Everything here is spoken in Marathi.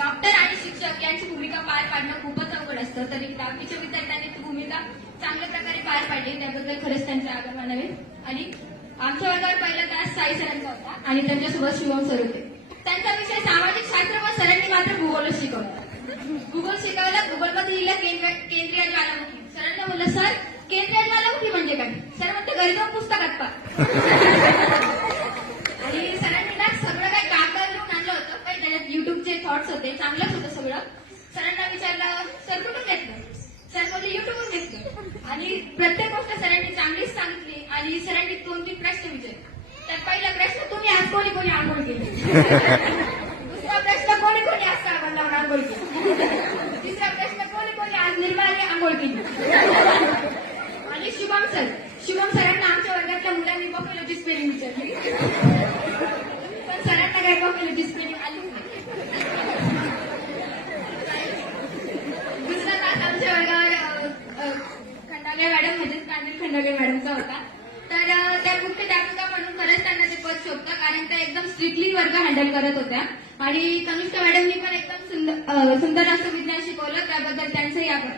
डॉक्टर आणि शिक्षक यांची भूमिका पार पाडणं खूपच अवघड असतं. तरी दहावीच्या विद्यार्थ्यांनी ती भूमिका चांगल्या प्रकारे पार पाडली. त्याबद्दल खरंच त्यांचा आभार मानावे. आणि आमच्या वर्गावर पहिला तास साई सरांचा होता आणि त्यांच्यासोबत शिवम सर होते. त्यांचा विषय सामाजिक शास्त्र व सरांनी मात्र भूगोलच शिकवला. भूगोल शिकवलं गुगलमध्ये लिहिलं केंद्रीय ज्वालामुखी. सरांना म्हणलं सर केंद्रीय ज्वालामुखी म्हणजे काय? सर म्हणते घरी जाऊन पुस्तकात पा होते चांगलंच होतं सगळं. सरांना विचारलं सर कुठून घेतलं? सर बोलले युट्यूबवर घेतलं. आणि प्रत्येक गोष्ट सरांनी चांगलीच सांगितली आणि सरांनी दोन तीन प्रश्न विचारले. तर पहिला प्रश्न तुम्ही आज कोणी कोणी आंघोळ केली? दुसरा प्रश्न कोणी कोणी आज साबण लावून आंघोळ केली? तिसरा प्रश्न कोणी कोणी आज निर्माने आंघोळ केली? आणि शुभम सर. शुभम सरांना आमच्या वर्गातल्या मुलांनी बघितलं स्पेलिंग विचारली पण सरांना काय बघितलं स्पेलिंग आली दुसरा तास आमच्या वर्गावर अ, अ, खंडागे मॅडम म्हणजेच कांदील खंडागे मॅडमचा होता. तर त्या मुख्य अध्यापिका म्हणून खरंच त्यांना ते पद शोधतं कारण त्या एकदम स्ट्रिक्टली वर्ग हँडल करत होत्या. आणि तनुष्का मॅडमनी पण एकदम सुंदर सुंदर असं विज्ञान शिकवलं त्याबद्दल त्यांचंही आभार